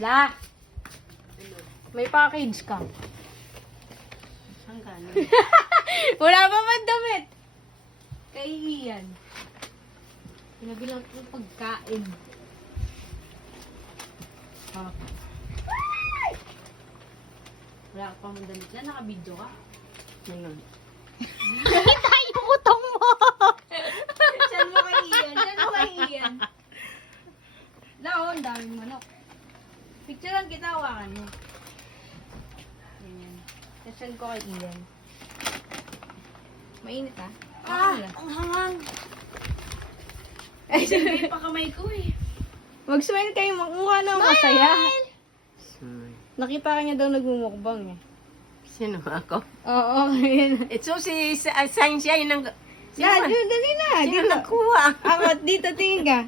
La! May package ka. Saan ka? Wala pa man damit. Kay Ian. Pinabilang ko ng pagkain. Oh. Wala ka pang damit na, naka-video ka. Ngayon. Kita yung utong mo! Saan mo kay Ian? Saan mo kay Ian? Lao, ang daming manok. Picturean kita, hawakan mo. Ganyan. Sasyan ko kay Ian. Mainit ah. Ang hangang. Ay, sabi pa kamay ko eh. Mag-smile kayo, mukha na masaya. Nakita ka niya daw nagmumukbang eh. Sino ako? Oo, yun. Ito si Sunshine ng... Dad, dali na. Sino Dito. nagkuha? Ako, dito, tingin ka.